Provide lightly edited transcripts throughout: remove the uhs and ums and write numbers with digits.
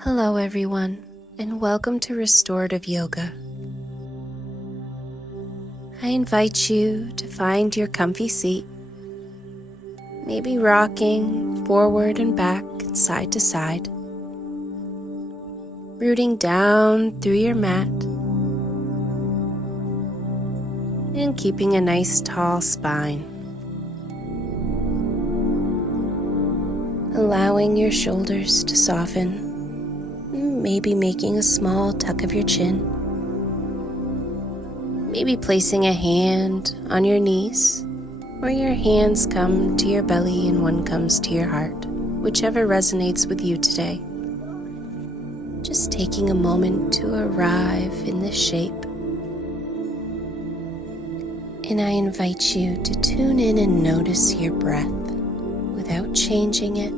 Hello everyone, and welcome to Restorative Yoga. I invite you to find your comfy seat, maybe rocking forward and back and side to side, rooting down through your mat, and keeping a nice tall spine. Allowing your shoulders to soften, maybe making a small tuck of your chin. Maybe placing a hand on your knees, or your hands come to your belly and one comes to your heart, whichever resonates with you today. Just taking a moment to arrive in this shape. And I invite you to tune in and notice your breath without changing it,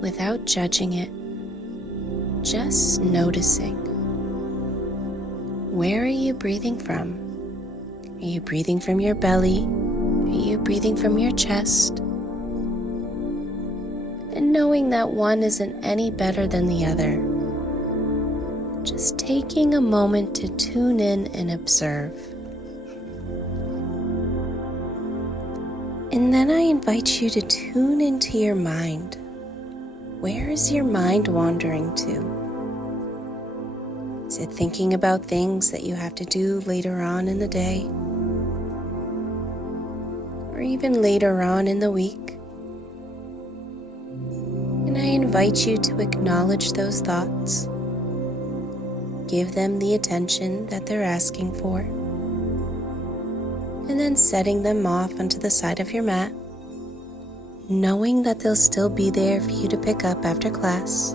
without judging it, just noticing. Where are you breathing from? Are you breathing from your belly? Are you breathing from your chest? And knowing that one isn't any better than the other. Just taking a moment to tune in and observe. And then I invite you to tune into your mind. Where is your mind wandering to? Is it thinking about things that you have to do later on in the day? Or even later on in the week? And I invite you to acknowledge those thoughts. Give them the attention that they're asking for. And then setting them off onto the side of your mat, knowing that they'll still be there for you to pick up after class.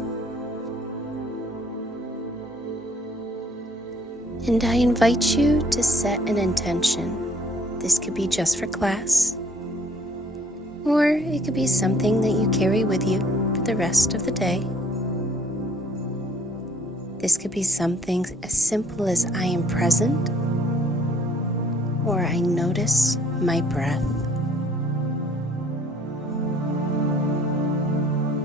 And I invite you to set an intention. This could be just for class, or it could be something that you carry with you for the rest of the day. This could be something as simple as I am present, or I notice my breath.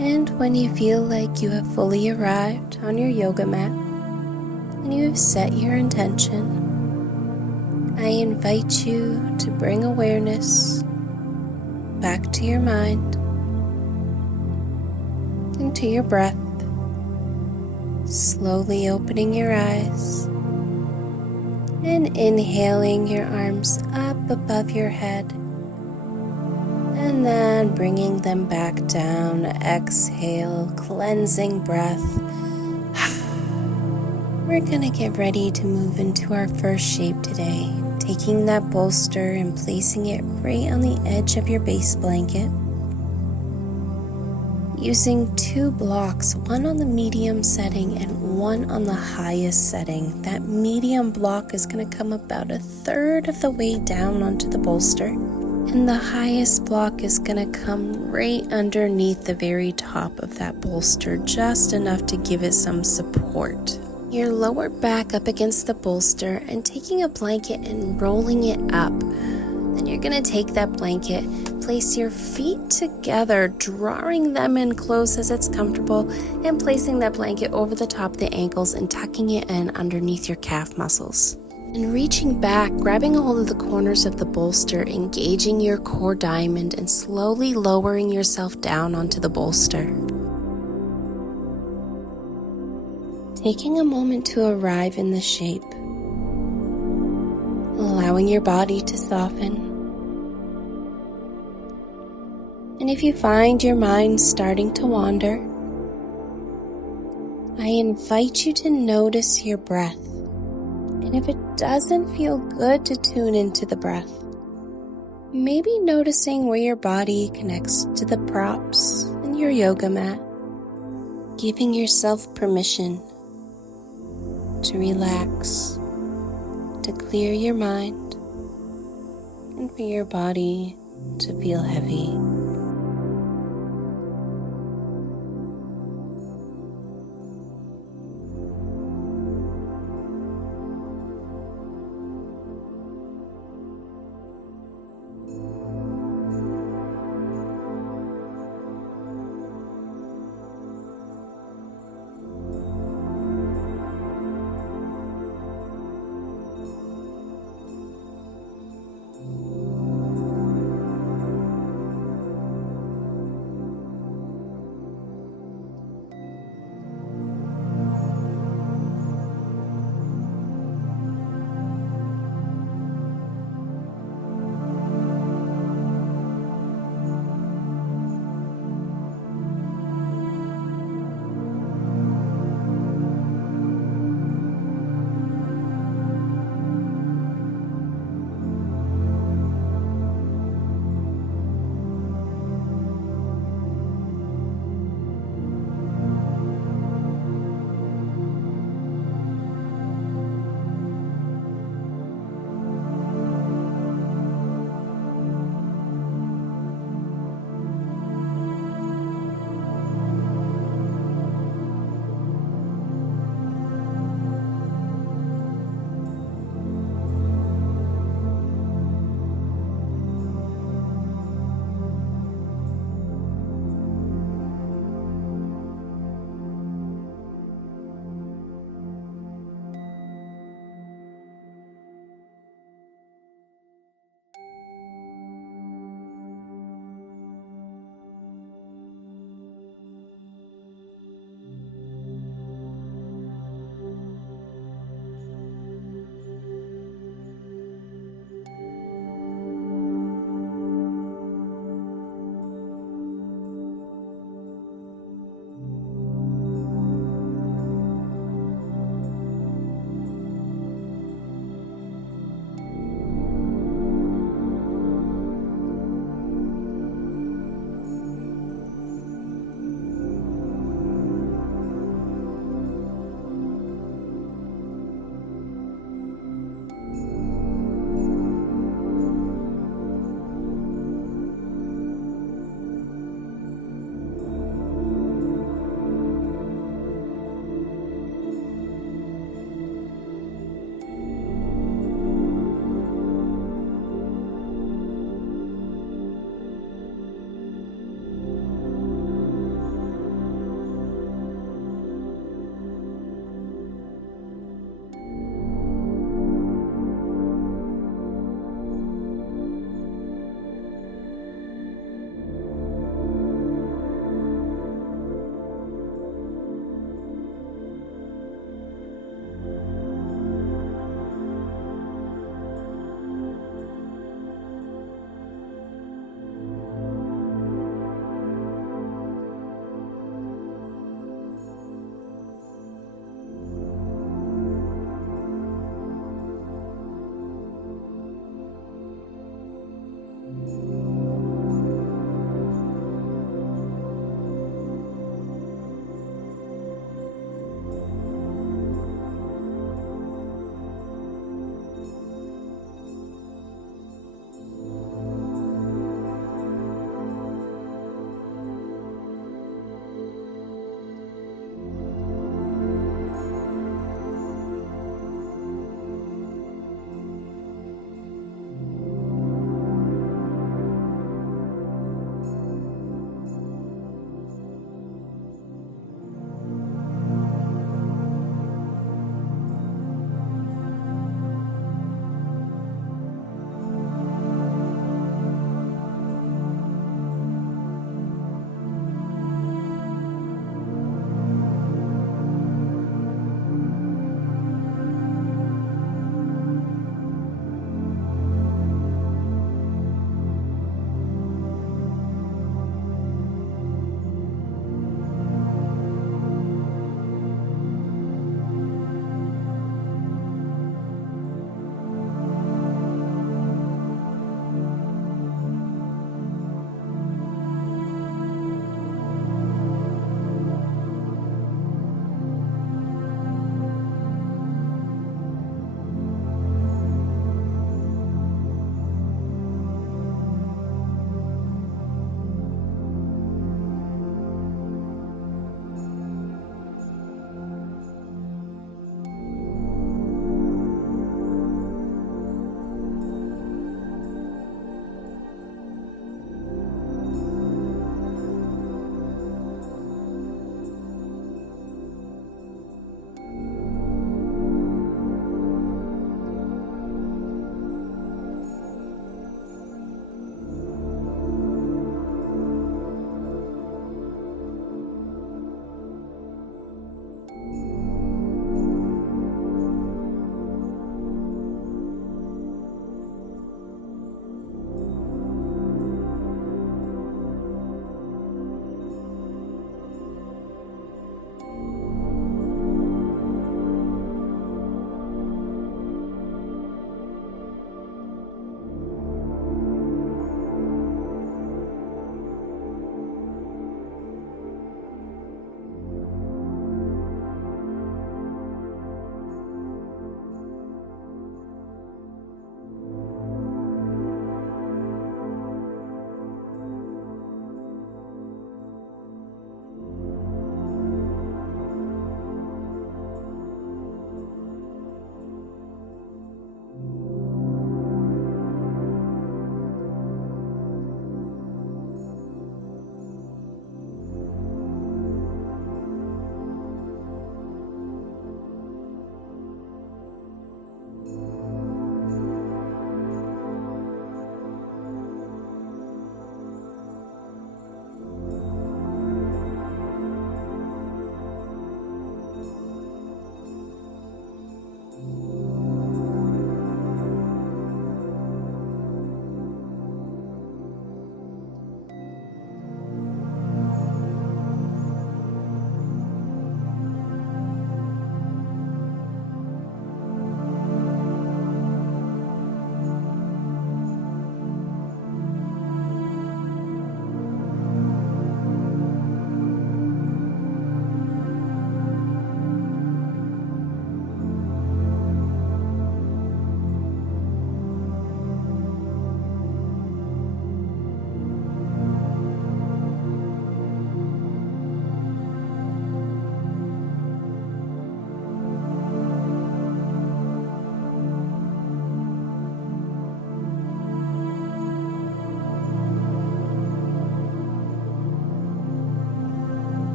And when you feel like you have fully arrived on your yoga mat and you have set your intention, I invite you to bring awareness back to your mind and to your breath, slowly opening your eyes and inhaling your arms up above your head. And then bringing them back down. Exhale, cleansing breath. We're gonna get ready to move into our first shape today. Taking that bolster and placing it right on the edge of your base blanket. Using 2 blocks, one on the medium setting and one on the highest setting. That medium block is gonna come about 1/3 of the way down onto the bolster. And the highest block is going to come right underneath the very top of that bolster, just enough to give it some support. Your lower back up against the bolster and taking a blanket and rolling it up. Then you're going to take that blanket, place your feet together, drawing them in close as it's comfortable, and placing that blanket over the top of the ankles and tucking it in underneath your calf muscles. And reaching back, grabbing a hold of the corners of the bolster, engaging your core diamond, and slowly lowering yourself down onto the bolster. Taking a moment to arrive in the shape, allowing your body to soften. And if you find your mind starting to wander, I invite you to notice your breath. And if it doesn't feel good to tune into the breath, maybe noticing where your body connects to the props in your yoga mat, giving yourself permission to relax, to clear your mind, and for your body to feel heavy.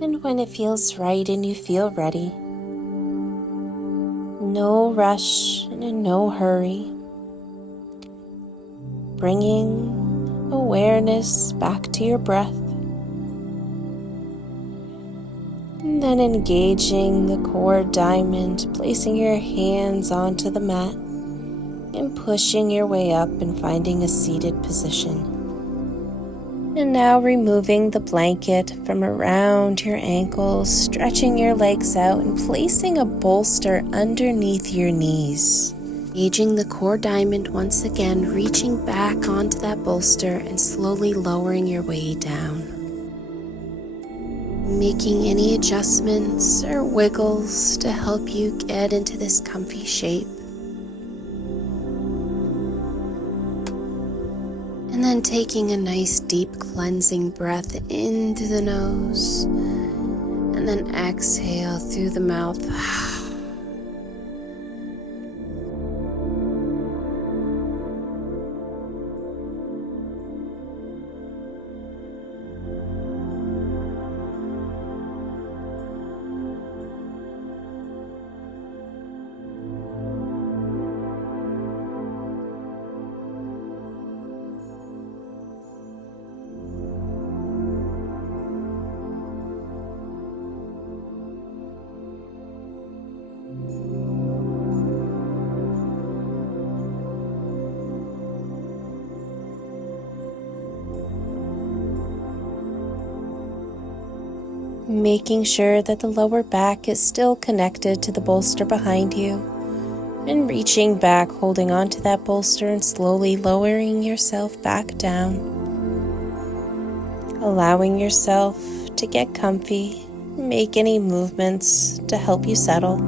And when it feels right and you feel ready, no rush and no hurry, bringing awareness back to your breath, and then engaging the core diamond, placing your hands onto the mat and pushing your way up and finding a seated position. And now removing the blanket from around your ankles, stretching your legs out and placing a bolster underneath your knees. Engaging the core diamond once again, reaching back onto that bolster and slowly lowering your way down. Making any adjustments or wiggles to help you get into this comfy shape. And then taking a nice deep cleansing breath into the nose and then exhale through the mouth. Making sure that the lower back is still connected to the bolster behind you, and reaching back, holding onto that bolster and slowly lowering yourself back down, allowing yourself to get comfy, make any movements to help you settle.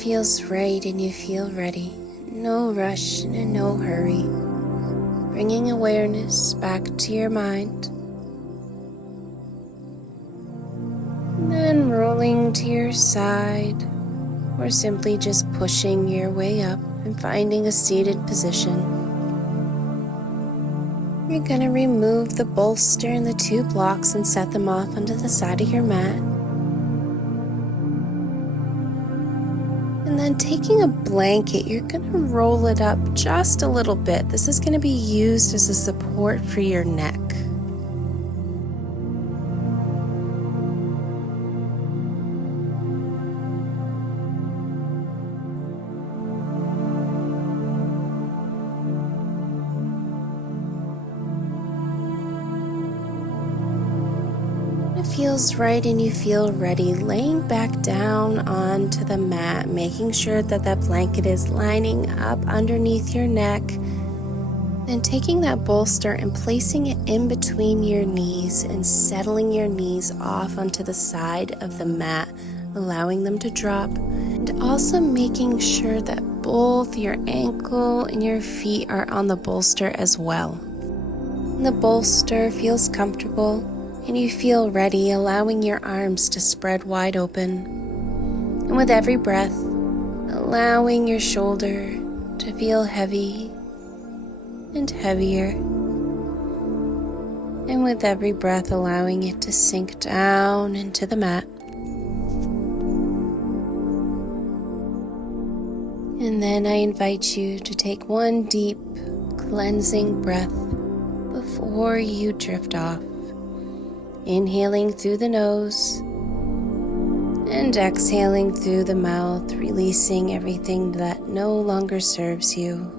feels right and you feel ready. No rush and no hurry. Bringing awareness back to your mind. And then rolling to your side, or simply just pushing your way up and finding a seated position. You're going to remove the bolster and the 2 blocks and set them off onto the side of your mat. And then taking a blanket, you're going to roll it up just a little bit. This is going to be used as a support for your neck. It feels right and you feel ready, laying back down onto the mat, making sure that that blanket is lining up underneath your neck. Then taking that bolster and placing it in between your knees and settling your knees off onto the side of the mat, allowing them to drop. And also making sure that both your ankle and your feet are on the bolster as well. And the bolster feels comfortable. And you feel ready, allowing your arms to spread wide open. And with every breath, allowing your shoulder to feel heavy and heavier. And with every breath, allowing it to sink down into the mat. And then I invite you to take one deep, cleansing breath before you drift off. Inhaling through the nose and exhaling through the mouth, releasing everything that no longer serves you.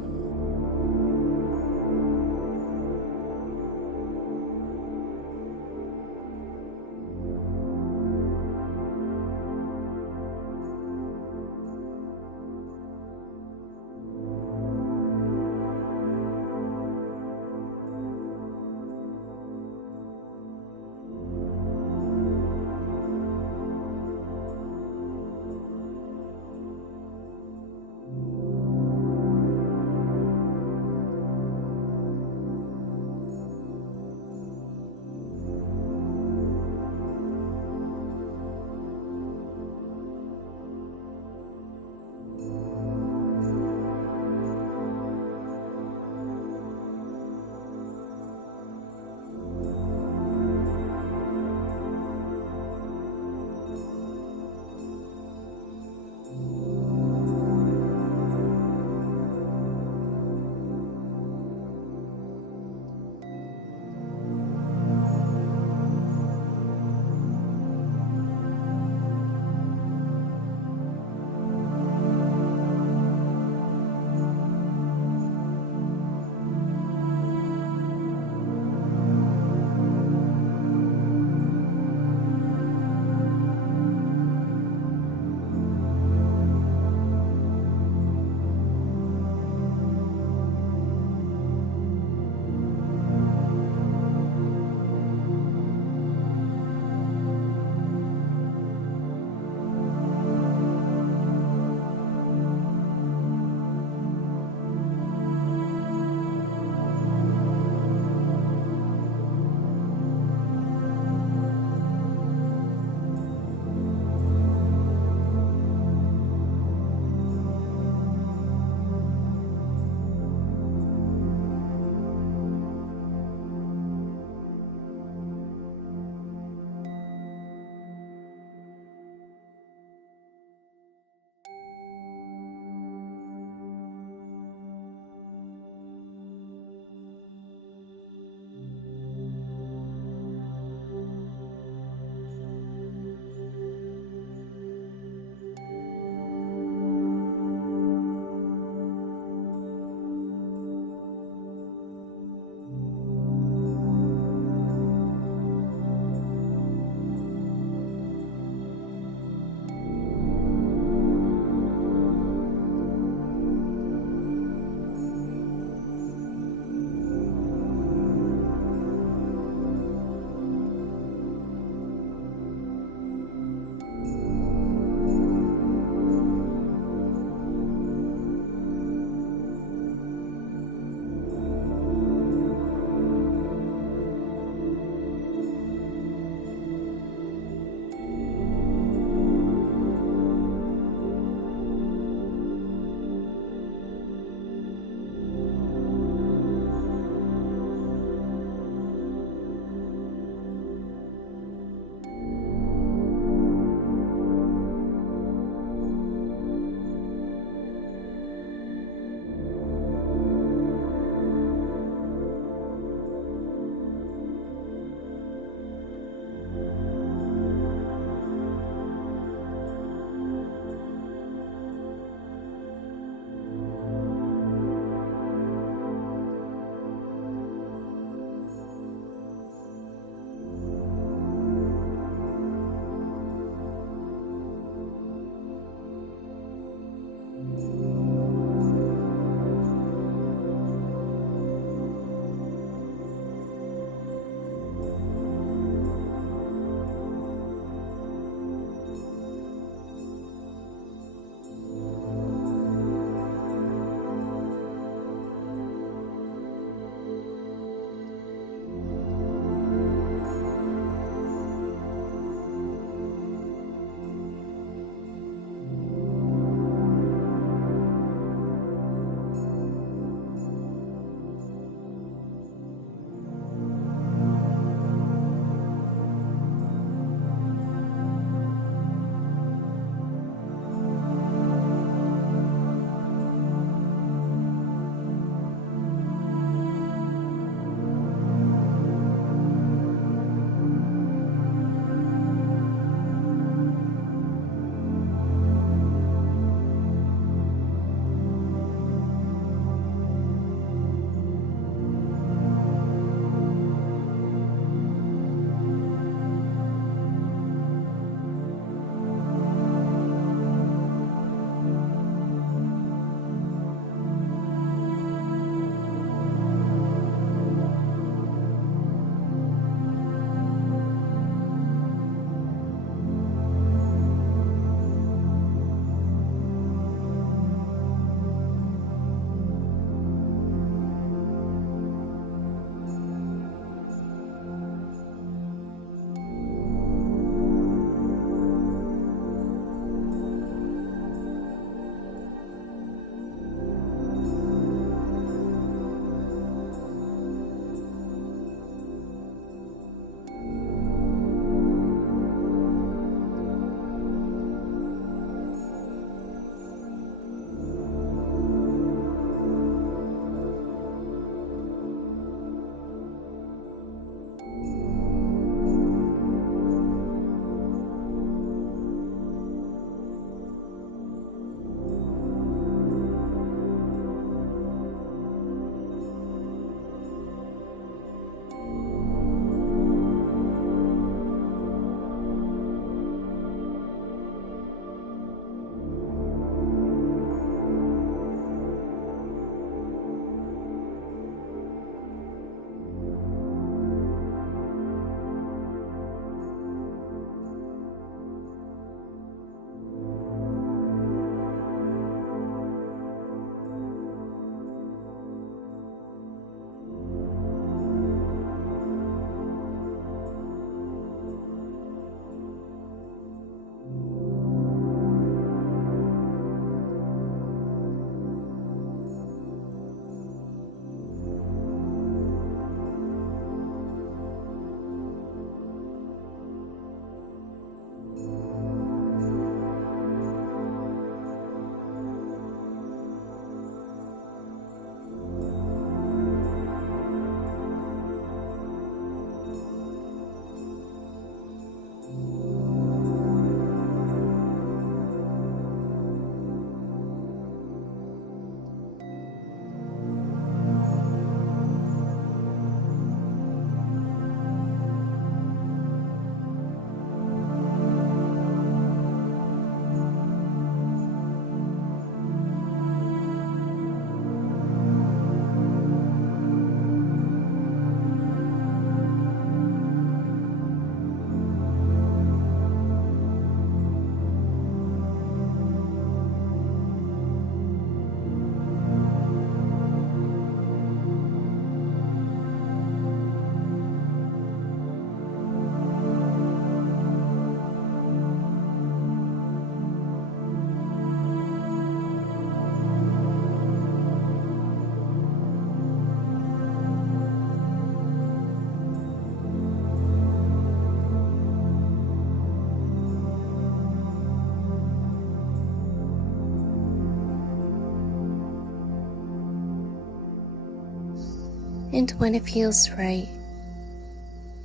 And when it feels right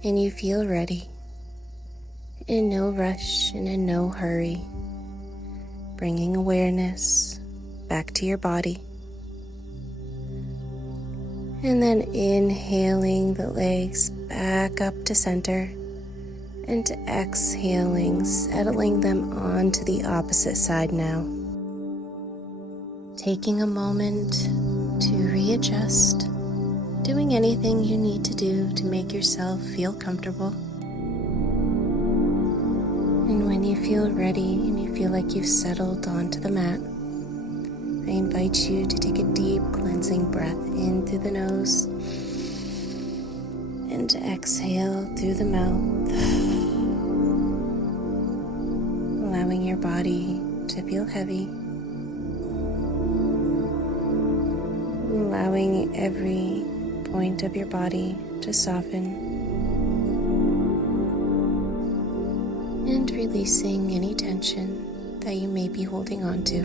and you feel ready, in no rush and in no hurry, bringing awareness back to your body. And then inhaling the legs back up to center, and exhaling, settling them onto the opposite side now. Taking a moment to readjust, doing anything you need to do to make yourself feel comfortable. And when you feel ready and you feel like you've settled onto the mat, I invite you to take a deep cleansing breath in through the nose and exhale through the mouth, allowing your body to feel heavy, allowing every point of your body to soften, and releasing any tension that you may be holding on to.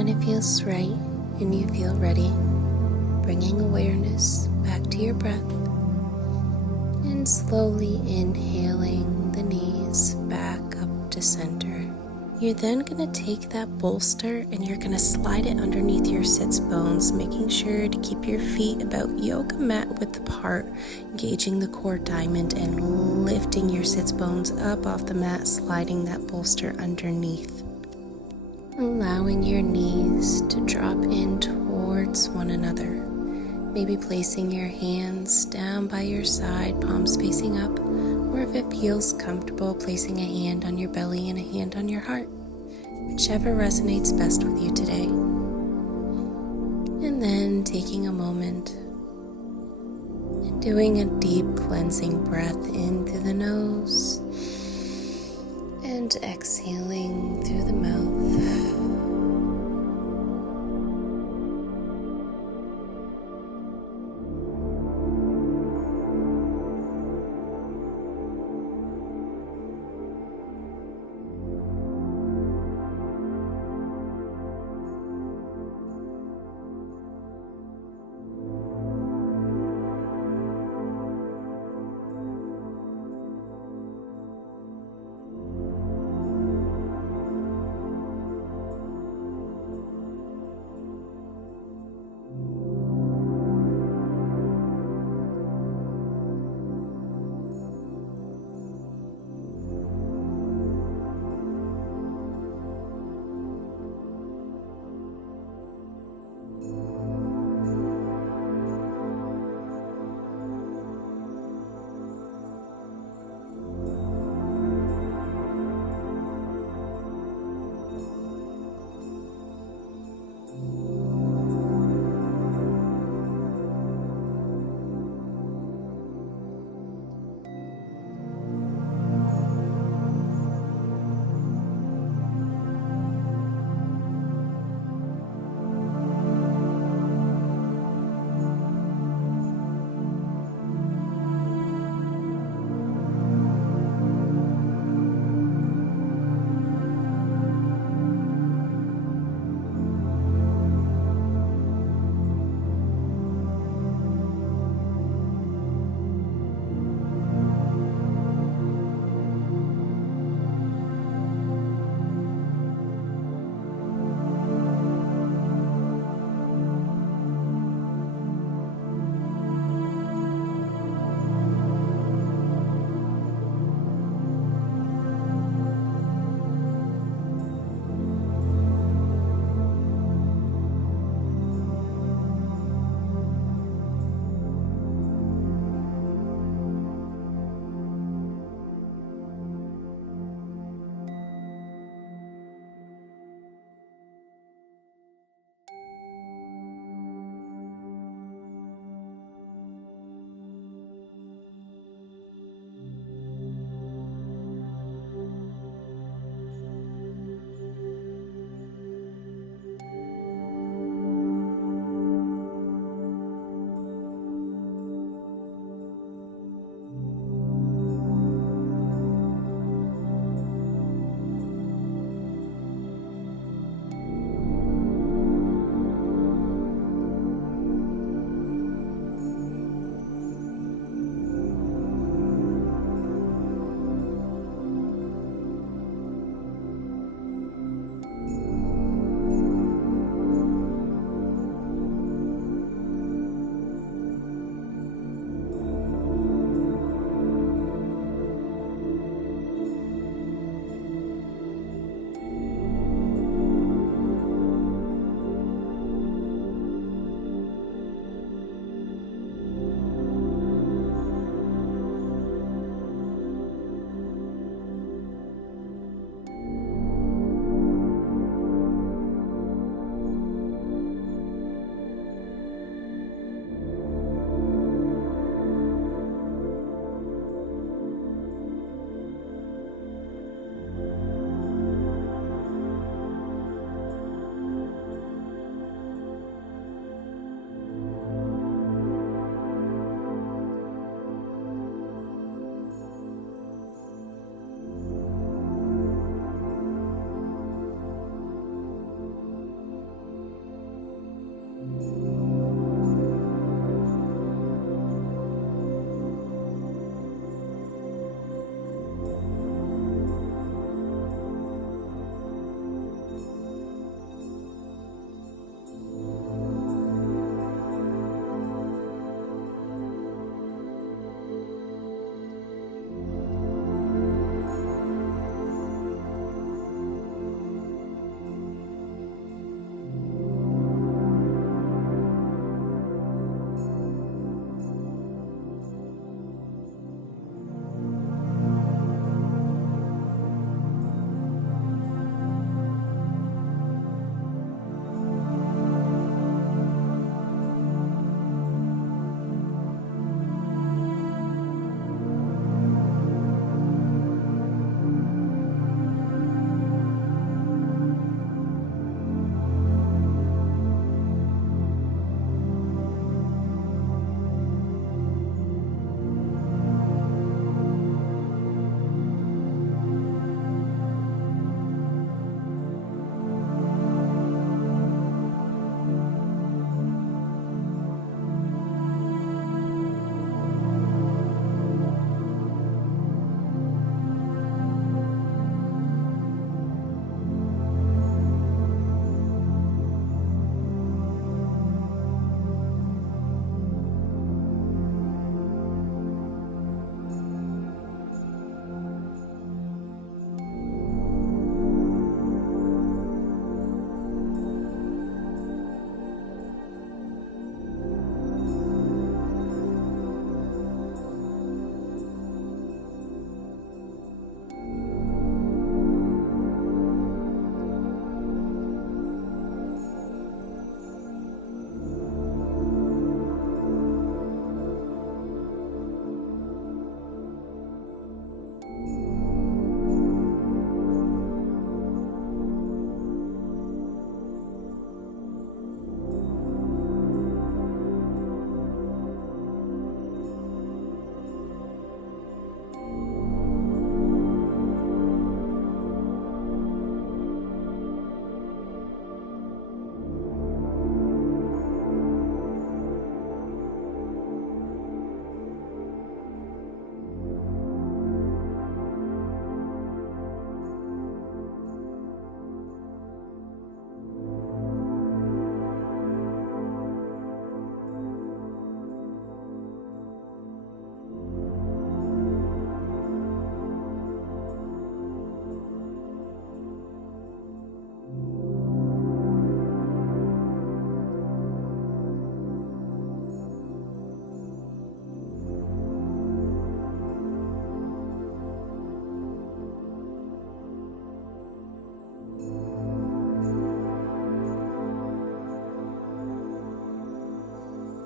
when it feels right and you feel ready, bringing awareness back to your breath and slowly inhaling the knees back up to center. You're then going to take that bolster and you're going to slide it underneath your sits bones, making sure to keep your feet about yoga mat width apart, engaging the core diamond and lifting your sits bones up off the mat, sliding that bolster underneath. Allowing your knees to drop in towards one another. Maybe placing your hands down by your side, palms facing up, or if it feels comfortable, placing a hand on your belly and a hand on your heart, whichever resonates best with you today. And then taking a moment and doing a deep cleansing breath in through the nose and exhaling through the mouth.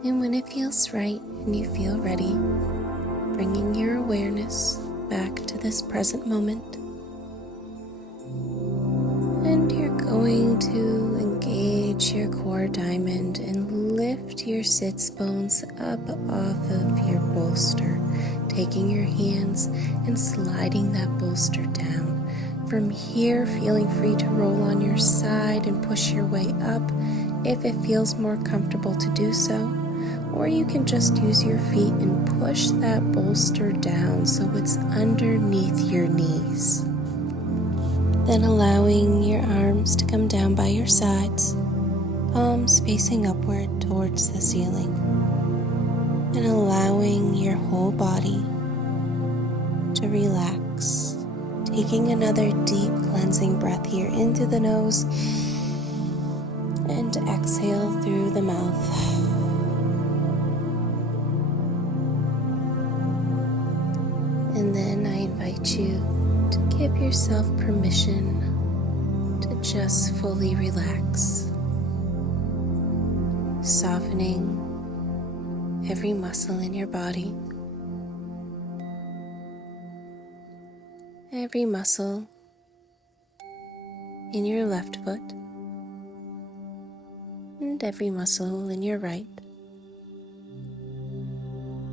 And when it feels right and you feel ready, bringing your awareness back to this present moment. And you're going to engage your core diamond and lift your sits bones up off of your bolster, taking your hands and sliding that bolster down. From here, feeling free to roll on your side and push your way up if it feels more comfortable to do so. Or you can just use your feet and push that bolster down so it's underneath your knees. Then allowing your arms to come down by your sides, palms facing upward towards the ceiling. And allowing your whole body to relax. Taking another deep cleansing breath here into the nose and exhale through the mouth. And then I invite you to give yourself permission to just fully relax, softening every muscle in your body, every muscle in your left foot, and every muscle in your right,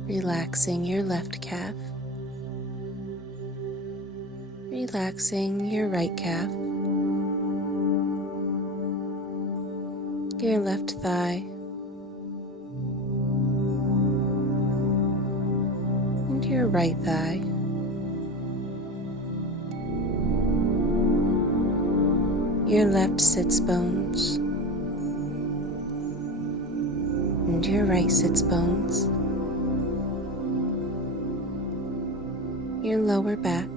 relaxing your left calf, relaxing your right calf, your left thigh, and your right thigh, your left sits bones, and your right sits bones, your lower back,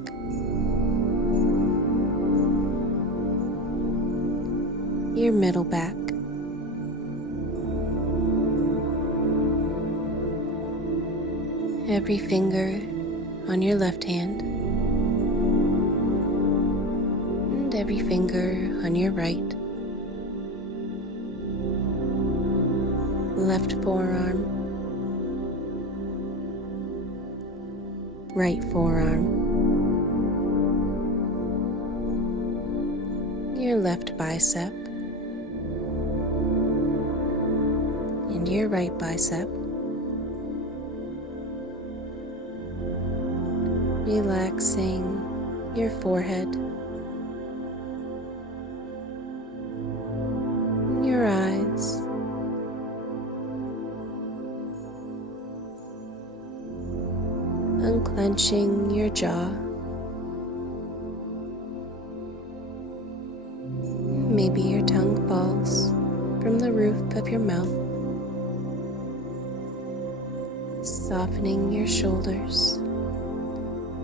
your middle back, every finger on your left hand, and every finger on your right, left forearm, right forearm, your left bicep, and your right bicep. Relaxing your forehead, and your eyes, unclenching your jaw, maybe your tongue falls from the roof of your mouth. Softening your shoulders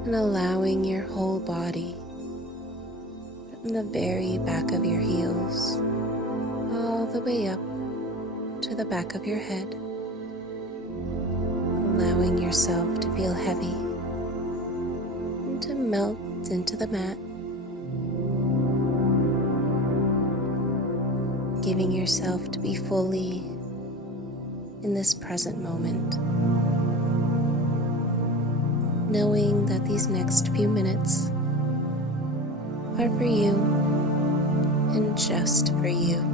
and allowing your whole body from the very back of your heels all the way up to the back of your head, allowing yourself to feel heavy and to melt into the mat, giving yourself to be fully in this present moment. Knowing that these next few minutes are for you and just for you.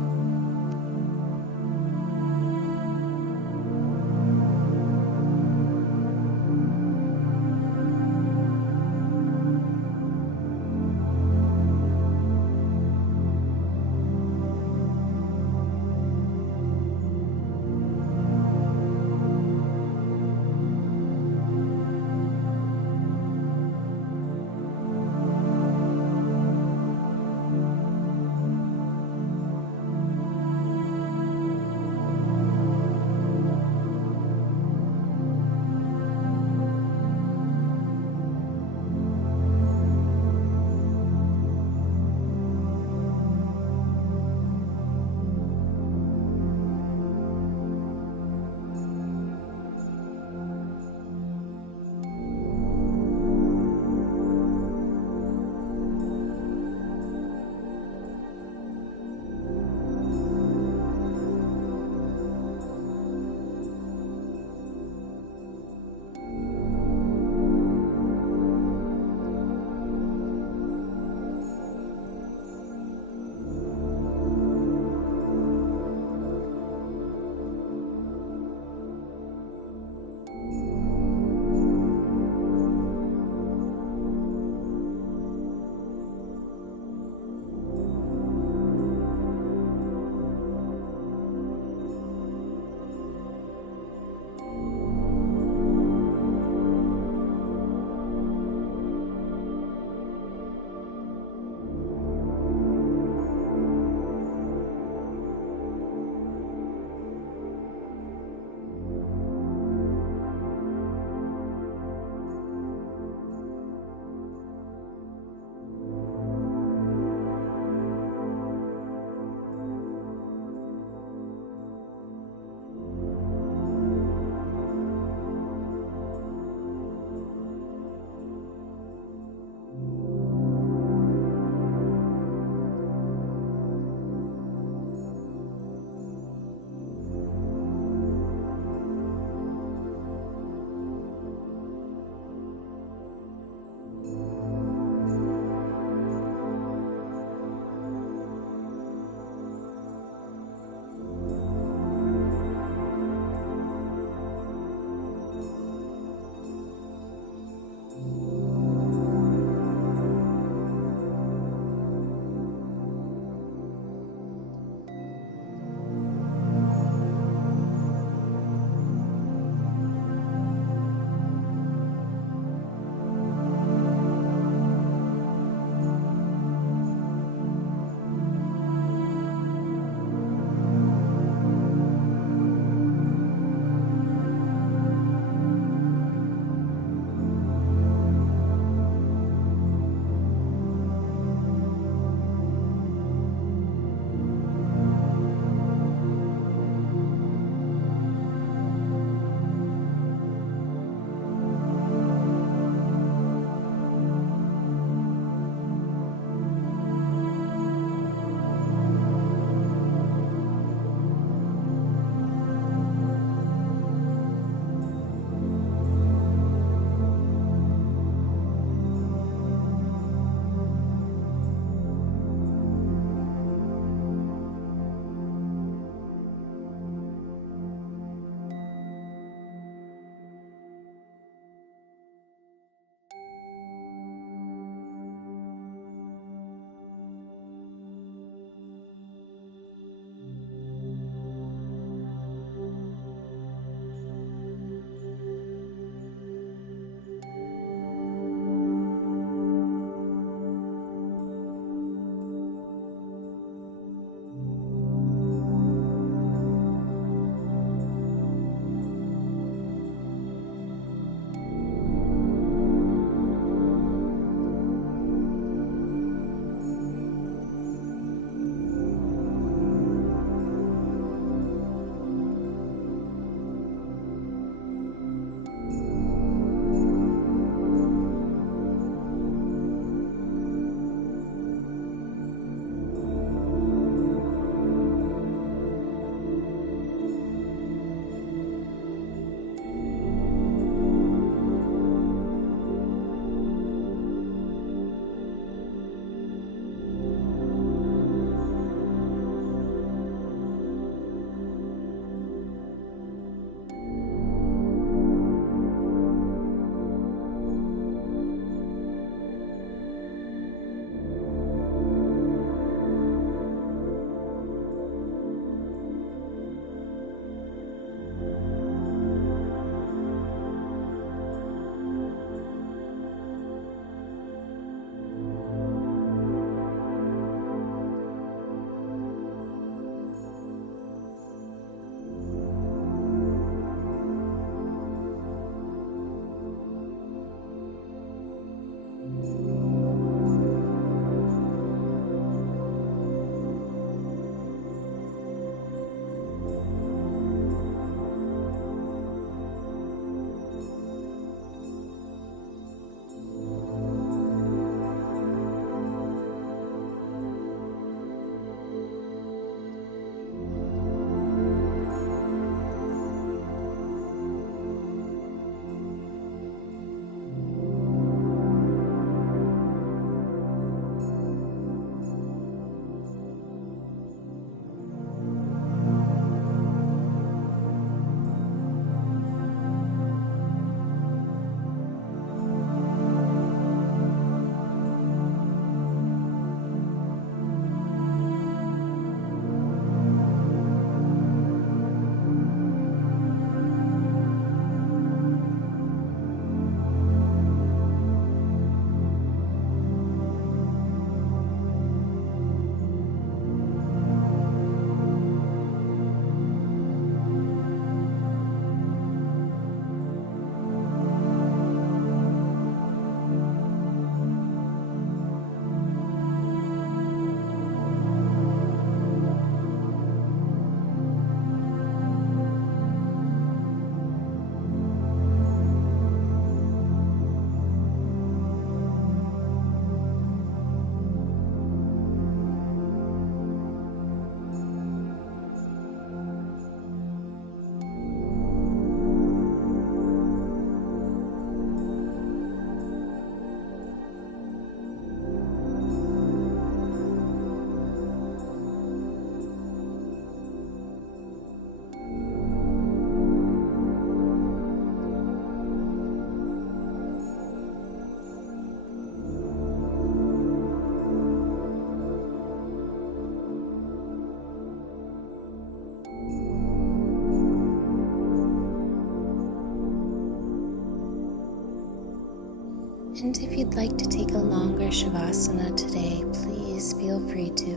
And if you'd like to take a longer Shavasana today, please feel free to.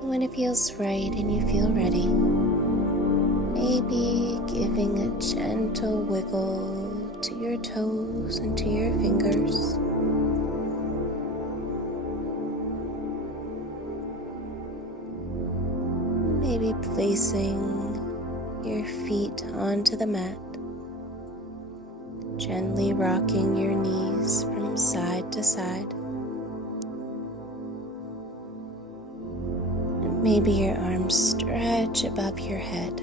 When it feels right and you feel ready, maybe giving a gentle wiggle to your toes and to your fingers. Maybe placing your feet onto the mat, gently rocking your knees from side to side. And maybe your arms stretch above your head.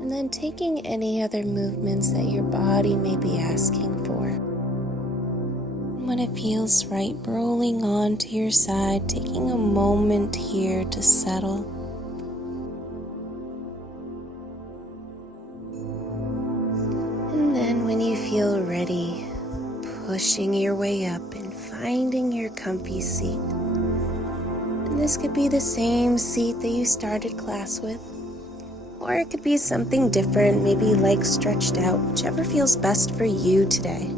And then taking any other movements that your body may be asking for. When it feels right, rolling onto your side, taking a moment here to settle. And then when you feel ready, pushing your way up and finding your comfy seat. And this could be the same seat that you started class with, or it could be something different, maybe legs stretched out, whichever feels best for you today.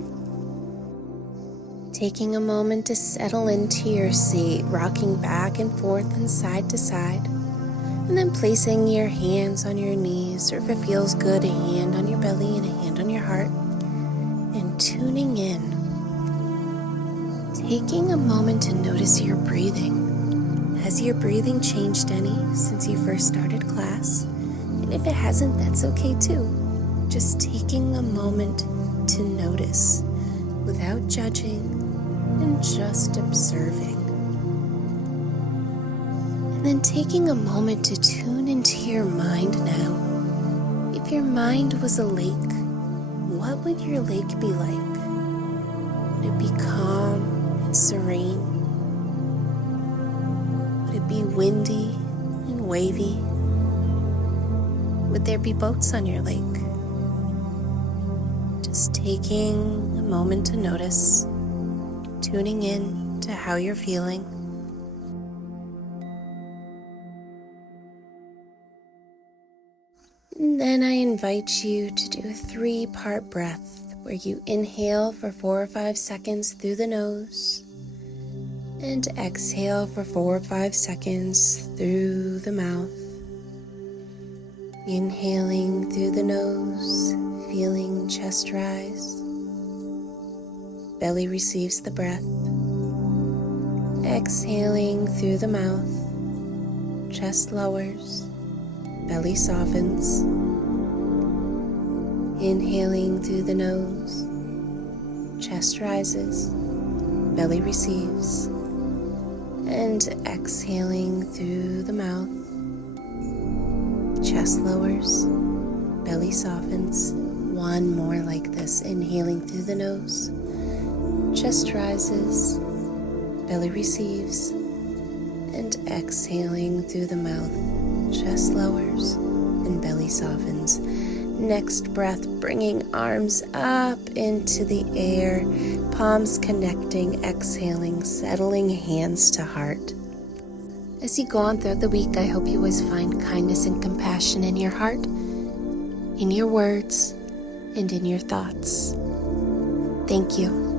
Taking a moment to settle into your seat, rocking back and forth and side to side, and then placing your hands on your knees, or if it feels good, a hand on your belly and a hand on your heart, and tuning in. Taking a moment to notice your breathing. Has your breathing changed any since you first started class? And if it hasn't, that's okay too. Just taking a moment to notice without judging, and just observing. And then taking a moment to tune into your mind now. If your mind was a lake, what would your lake be like? Would it be calm and serene? Would it be windy and wavy? Would there be boats on your lake? Just taking a moment to notice, tuning in to how you're feeling. And then I invite you to do a 3-part breath where you inhale for 4 or 5 seconds through the nose and exhale for 4 or 5 seconds through the mouth. Inhaling through the nose, feeling chest rise. Belly receives the breath. Exhaling through the mouth, chest lowers, belly softens. Inhaling through the nose, chest rises, belly receives. And exhaling through the mouth, chest lowers, belly softens. One more like this, inhaling through the nose, chest rises, belly receives, and exhaling through the mouth, chest lowers, and belly softens. Next breath, bringing arms up into the air, palms connecting, exhaling, settling hands to heart. As you go on throughout the week, I hope you always find kindness and compassion in your heart, in your words, and in your thoughts. Thank you.